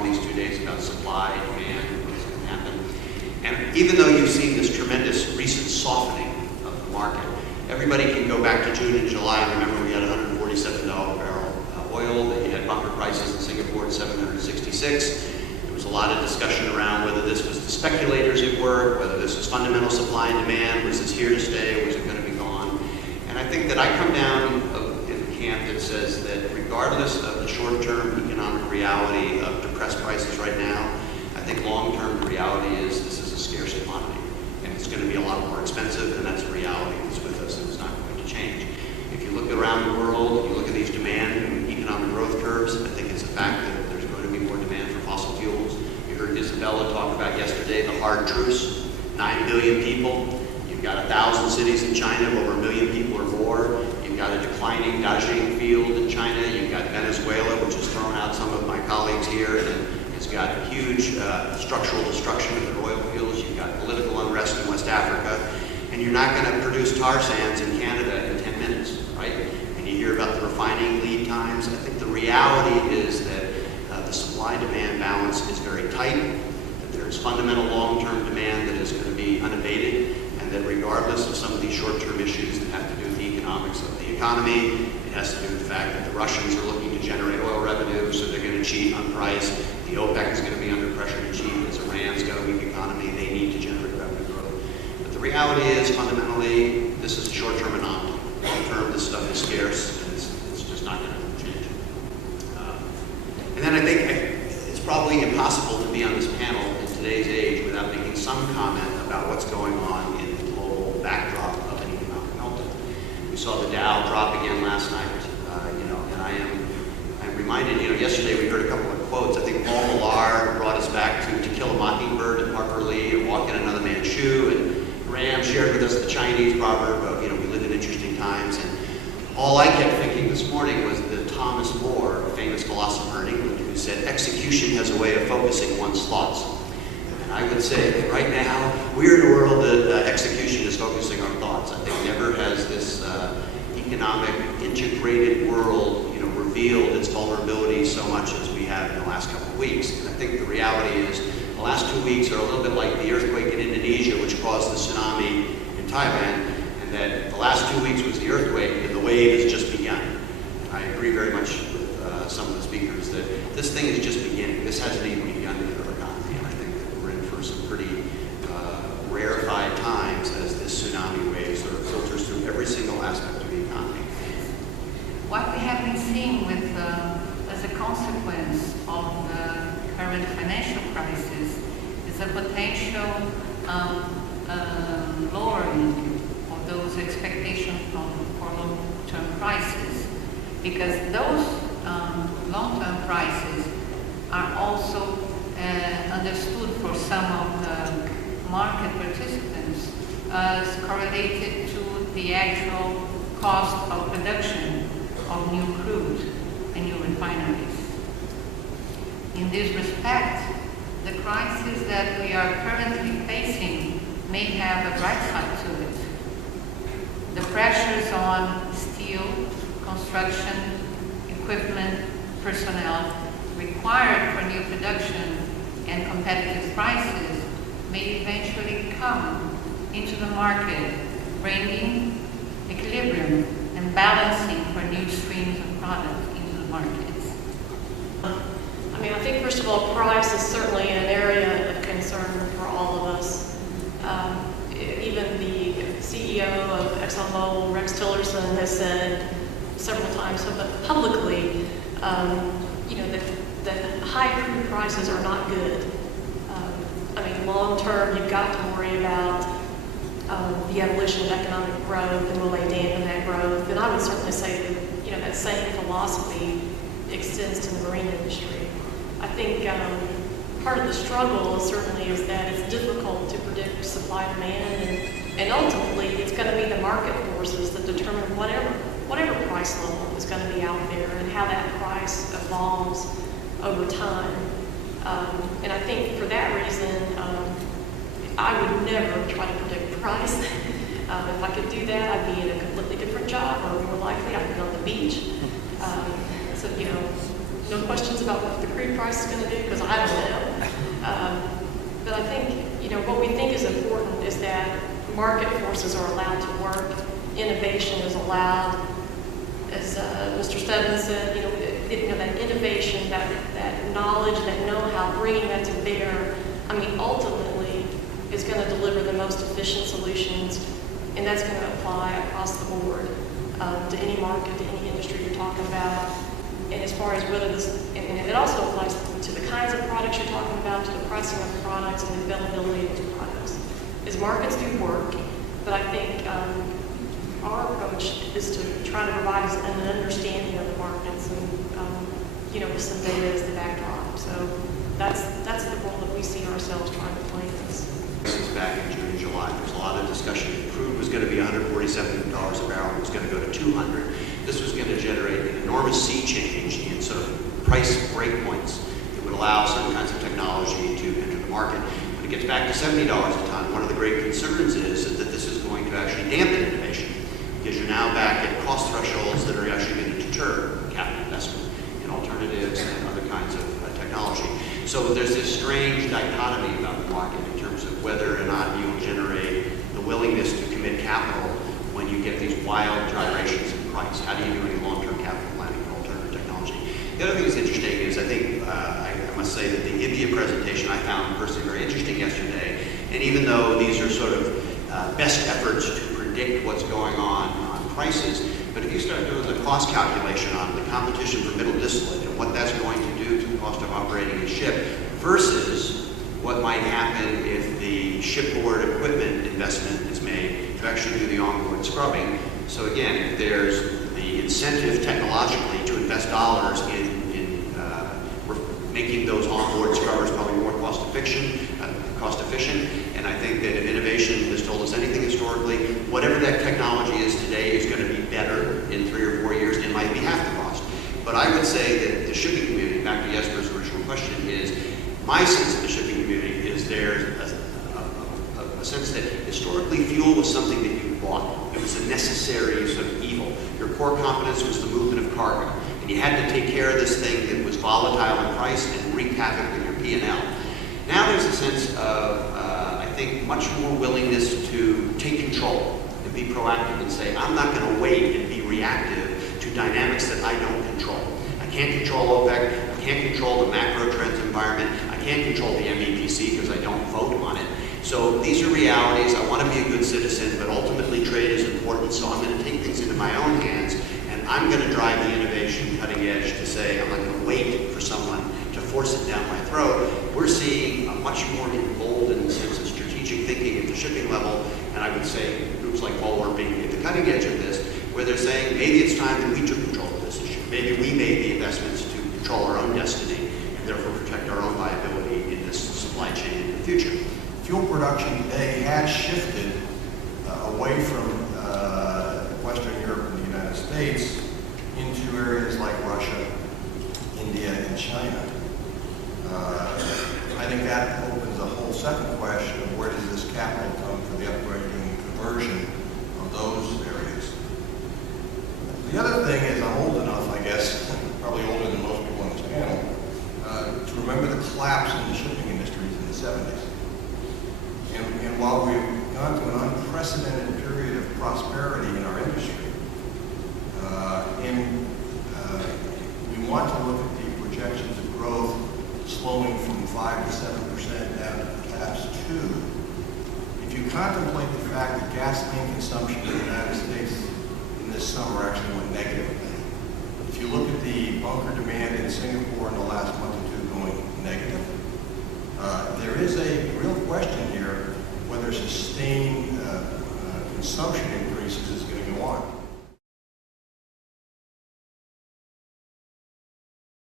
talking these 2 days about supply, demand, what's going to happen. And even though you've seen this tremendous recent softening of the market, everybody can go back to June and July and remember we had $147 a barrel oil, that you had bunker prices in Singapore at 766. There was a lot of discussion around whether this was the speculators at work, whether this was fundamental supply and demand, was this here to stay, or was it going to be gone? And I think that I come down in the camp that says that regardless of the short-term economic reality of depressed prices right now, I think long-term reality is this is a scarce commodity. And it's going to be a lot more expensive, and that's a reality that's with us and is not going to change. If you look around the world, you look at these demand and economic growth curves, I think it's a fact that there's going to be more demand for fossil fuels. You heard Isabella talk about yesterday the hard truths, 9 billion people. You've got 1,000 cities in China, over 1 million people or more. You've got a declining Dajing field in China. You've got Venezuela, which has thrown out some of my colleagues here and has got huge structural destruction of their oil fields. You've got political unrest in West Africa. And you're not going to produce tar sands in Canada in 10 minutes, right? And you hear about the refining lead times. I think the reality is that the supply-demand balance is very tight, that there's fundamental long-term demand that is going to be unabated, and that regardless of some of these short-term issues that have to do with the economics of the economy, it has to do with the fact that the Russians are looking to generate oil revenue, so they're going to cheat on price. The OPEC is going to be under pressure to cheat as Iran's got a weak economy. They need to generate revenue growth. But the reality is, fundamentally, this is a short-term anomaly. Long-term, this stuff is scarce, and it's just not going to change. And then I think it's probably impossible to be on this panel in today's age without making some comment about what's going on in the global backdrop of an economic meltdown. We saw the Dow drop again last night, and I'm reminded, yesterday we heard a couple of quotes. I think Paul Millar brought us back to Kill a Mockingbird and Harper Lee and Walk in Another Man's Shoe, and Graham shared with us the Chinese proverb of, we live in interesting times. And all I kept thinking this morning was that Thomas More, a famous philosopher in England, who said execution has a way of focusing one's thoughts. And I would say that right now, we're in a world that execution is focusing our thoughts. I think never has this economic, integrated world, revealed its vulnerability so much as we have in the last couple of weeks. And I think the reality is the last 2 weeks are a little bit like the earthquake in Indonesia, which caused the tsunami in Thailand, and that the last 2 weeks was the earthquake, and the wave has just begun. I agree very much with some of the speakers that this thing is just beginning. This hasn't even begun in our economy, and I think that we're in for some pretty rarefied times as this tsunami wave sort of filters through every single aspect of the economy. What we have been seeing with, as a consequence of the current financial crisis is a potential lowering of those expectations for long-term prices, because those long-term prices are also understood for some of the market participants as correlated to the actual cost of production of new crude and new refineries. In this respect, the crisis that we are currently facing may have a bright side to it. The pressures on steel, construction, equipment, personnel required for new production and competitive prices may eventually come into the market, bringing equilibrium and balancing for new streams of products into the markets. I think first of all, price is certainly an area of concern for all of us. Even the CEO of ExxonMobil, Rex Tillerson, has said several times publicly, that high crude prices are not good. Long term, you've got to worry about the evolution of economic growth and will they dampen that growth. And I would certainly say that that same philosophy extends to the marine industry. I think part of the struggle certainly is that it's difficult to predict supply and demand, and ultimately it's going to be the market forces that determine whatever price level is going to be out there and how that price evolves over time. And I think for that reason, I would never try to predict price. If I could do that, I'd be in a completely different job, or more likely I'd be on the beach. So, no questions about what the crude price is going to do, because because I don't know. But I think, what we think is important is that market forces are allowed to work, innovation is allowed. As Mr. Stebbins said, that innovation, that knowledge, that know-how, bringing that to bear, ultimately is going to deliver the most efficient solutions, and that's going to apply across the board to any market, to any industry you're talking about. And as far as whether and it also applies to the kinds of products you're talking about, to the pricing of the products and the availability of those products. As markets do work, but I think our approach is to try to provide us an understanding of the markets and, with some data as the backdrop. So that's the role that we see ourselves trying to play in this. This is back in June and July. There was a lot of discussion. Crude was going to be $147 a barrel. It was going to go to $200. This was going to generate an enormous sea change in sort of price breakpoints that would allow certain kinds of technology to enter the market. When it gets back to $70 a ton, one of the great concerns is that this is going to actually dampen innovation, because you're now back at cost thresholds that are actually going to deter capital investment in alternatives and other kinds of technology. So there's this strange dichotomy about the market in terms of whether or not you'll generate the willingness to commit capital when you get these wild gyrations in price. How do you do any long-term capital planning for alternative technology? The other thing that's interesting is I think, I must say that the India presentation I found personally very interesting yesterday. And even though these are sort of best efforts to predict what's going on prices, but if you start doing the cost calculation on the competition for middle distillate and what that's going to do to the cost of operating a ship versus what might happen if the shipboard equipment investment is made to actually do the onboard scrubbing. So again, if there's the incentive technologically to invest dollars in making those onboard scrubbers probably more cost efficient, and I think that if innovation has told us anything historically, whatever that technology is today is going to be better in 3 or 4 years and might be half the cost. But I would say that the shipping community, back to Jesper's original question, is my sense of the shipping community is there's a sense that historically fuel was something that you bought. It was a necessary sort of evil. Your core competence was the movement of cargo, and you had to take care of this thing that was volatile in price and wreaked havoc with your P&L. Now there's a sense of, I think, much more willingness to take control and be proactive and say, I'm not going to wait and be reactive to dynamics that I don't control. I can't control OPEC. I can't control the macro trends environment. I can't control the MEPC because I don't vote on it. So these are realities. I want to be a good citizen, but ultimately trade is important, so I'm going to take things into my own hands, and I'm going to drive the innovation cutting edge to say, I'm not going to wait for someone to force it down my throat. We're seeing a much more emboldened sense of strategic thinking at the shipping level, and I would say groups like Bulwark being at the cutting edge of this, where they're saying maybe it's time that we took control of this issue. Maybe we made the investments to control our own destiny and therefore protect our own viability in this supply chain in the future. Fuel production today has shifted away from Western Europe and the United States into areas like Russia, India, and China. I think that opens a whole second question of where does this capital come for the upgrading and conversion of those areas. The other thing is I'm old enough, I guess, probably older than most people on this panel, to remember the collapse in the shipping industries in the 70s. And while we've gone through an unprecedented period of prosperity in our industry, we want to look at the projections of growth slowing from 5 to 7% down to perhaps 2. If you contemplate the fact that gasoline consumption in the United States in this summer actually went negative, if you look at the bunker demand in Singapore in the last month or two going negative, there is a real question here whether sustained consumption increases is going to go on.